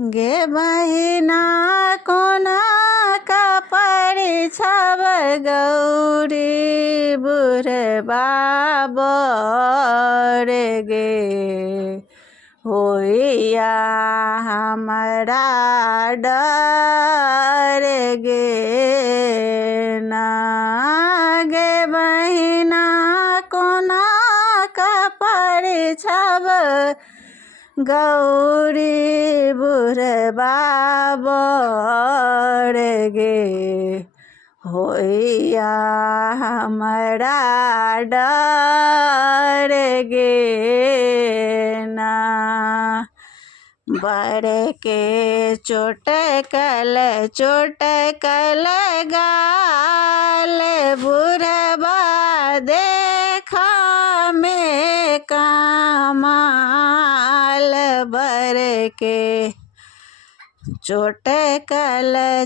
गे बहिना कोना का परिछब गौरी बुढ़बा बर गे होइया हमरा डर गे ना गे बहिना कोना का परिछब गौरी बुढ़बा बर गे होइया हमरा डर गे ना बड़ के चोटकल गाल बुढ़बा देखा में कमाल बर के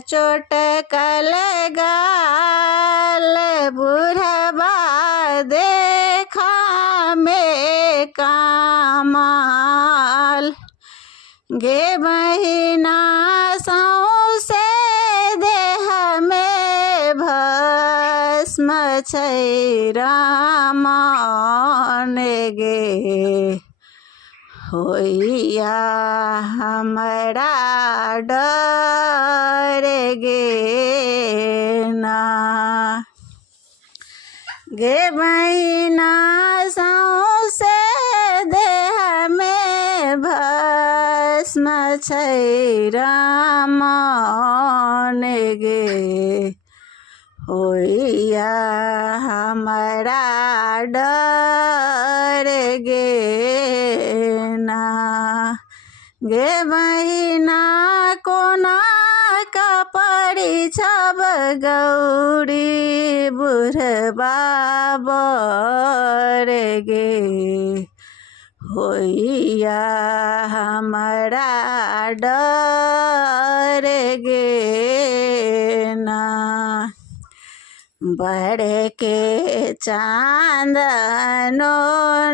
चोटकल गाल बुढ़बा देखा में कमाल गे बहिना सौसे देह में भस्म छै रामन गे होइया हमरा डर गे ना गे बहिना सौसे देह में भस्म छै रामन गे होइया हमरा डर गे ना गे बहिना कोना का परिछब गौरी बुढ़बा बर गे होइया हमरा डर गे ना बड़ के चांदनो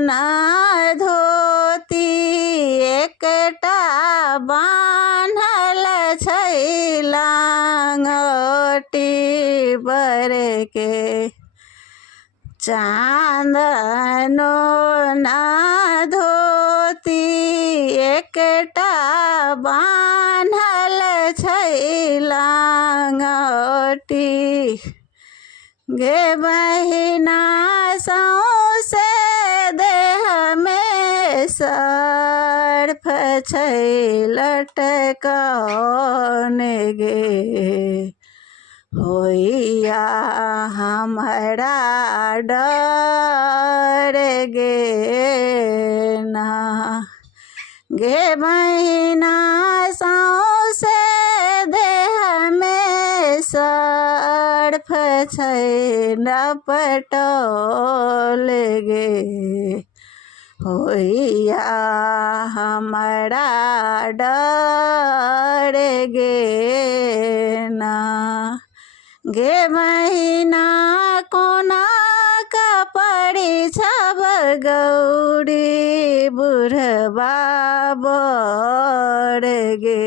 न धोती एकटा बान्हल छै लांगोटी बर के चांदनो न धोती एकटा बान्हल छै लांगोटी गे बहिना सौसे देह में सर्फ छै लटकौन गे होइया हमरा डर गे ना गे बहिना सौसे देह में सर्फ छै लपटौल गे होइया हमरा डर गे ना गे बहिना कोना का परिछब गौरी बुढ़बा बर गे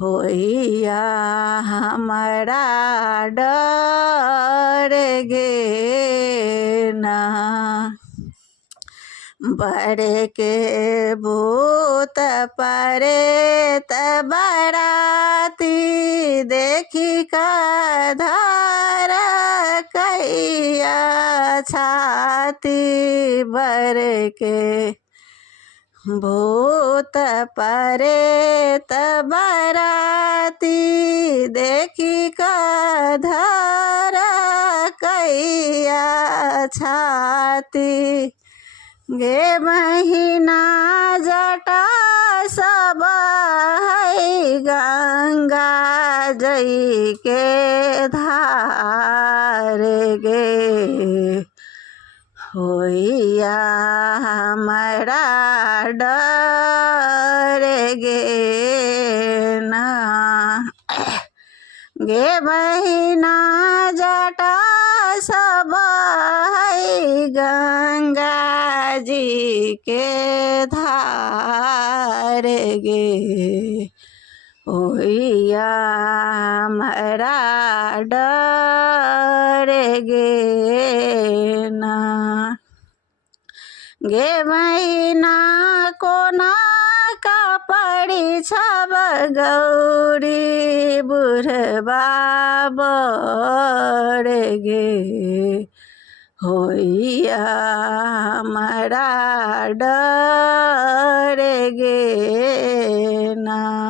होइया हमरा डर गे ना बड़ के भूत प्रेत बराती देखी का धार कैया छाती बर के भूत प्रेत बराती देखी का धार कैया छाती गे बहिना जटा सब है गंगा जई के धार गे होइया हमरा डर गे ना गे बहिना जटा सब है गंगा जी के धार डर गे होइया हमरा डर गे ना गे बहिना कोना का पड़ी छब गौरी बुढ़बा बड़ गे होइया हमरा डर गे ना।